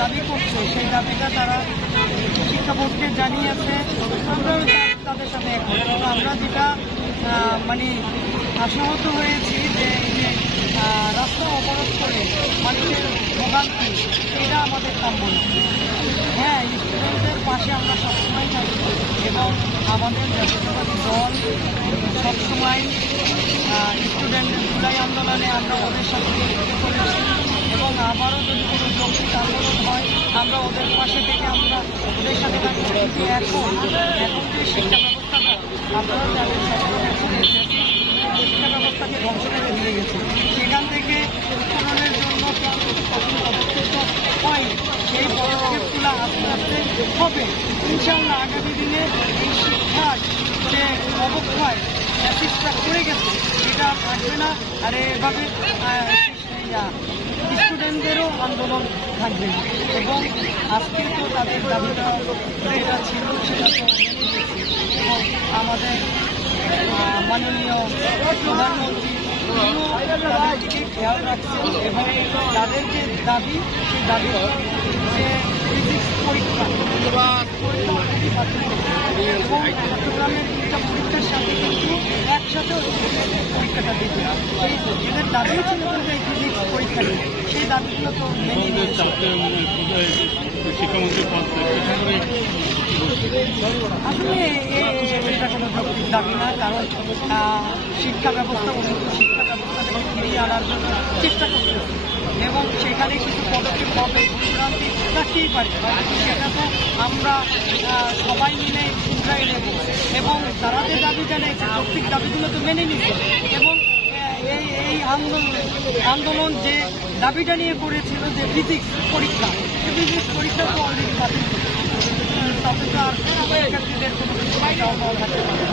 দাবি করছে সেই দাবিটা তারা শিক্ষা বোর্ডকে জানিয়েছে। আমরাও তাদের সাথে একমত। কিন্তু আমরা যেটা মানে আশাহত হয়েছি যে এই যে রাস্তা অবরোধ করে মানুষের ভোগান্তি, এটা আমাদের কাম্য না। হ্যাঁ, স্টুডেন্টদের পাশে আমরা সবসময় থাকি এবং আমাদের জাতীয়তাবাদী দল সবসময় স্টুডেন্টদের জুলাই আন্দোলনে আমরা ওদের সাথে করেছি এবং আবারও যদি কোনো যৌক্তিক আন্দোলন হয় আমরা ওদের পাশে থেকে আমরা ওদের সাথে থাকি। কিন্তু এখন যে শিক্ষা ব্যবস্থাটা আপনারা জানেন শিক্ষা ব্যবস্থাকে ধ্বংস করে দিয়ে গেছে, সেখান থেকে উত্তরণের জন্য কিছু কঠিন পদক্ষেপ হয়, সেই পদক্ষেপগুলো আস্তে আস্তে হবে ইনশাআল্লাহ। আগামী দিনে এই শিক্ষার যে অবক্ষয় ম্যাসিসটা করে গেছে এটা থাকবে না। আর এভাবে স্টুডেন্টদেরও আন্দোলন থাকবে এবং আজকে তো তাদের দাবিটা যেটা ছিল সেটা তো এবং আমাদের মাননীয় প্রধানমন্ত্রী তাদের দিকে খেয়াল রাখছেন এবং তাদের যে দাবি সেই দাবি যে ফিজিক্স পরীক্ষা এবং চট্টগ্রামের দুইটা পরীক্ষার সাথে কিন্তু একসাথেও পরীক্ষাটা দিতে এদের দাবিও ছিল কিন্তু এই ফিজিক্স পরীক্ষাটি, সেই দাবিগুলো তো মেনে নিয়েছে। আসলে এটা কোনো যৌক্তিক দাবি না, কারণ শিক্ষা ব্যবস্থা উন্নত শিক্ষা ব্যবস্থাটাকে ফিরিয়ে আনার জন্য চেষ্টা করতেছে এবং সেখানে কিছু পদক্ষেপ হবে, ভুলভ্রান্তি থাকতেই পারে, সেটা তো আমরা সবাই মিলে শুধরাই নেব এবং তারা যে দাবি জানিয়েছে যৌক্তিক দাবিগুলো তো মেনে নিচ্ছে এবং এই আন্দোলন যে দাবিটা নিয়ে করেছিল যে ফিজিক্স পরীক্ষা, সেই ফিজিক্স পরীক্ষা তো অলরেডি বাতিল করছে, তাতে তো আর শিক্ষার্থীদের কোনো কিছু চাওয়া পাওয়া থাকতে পারে।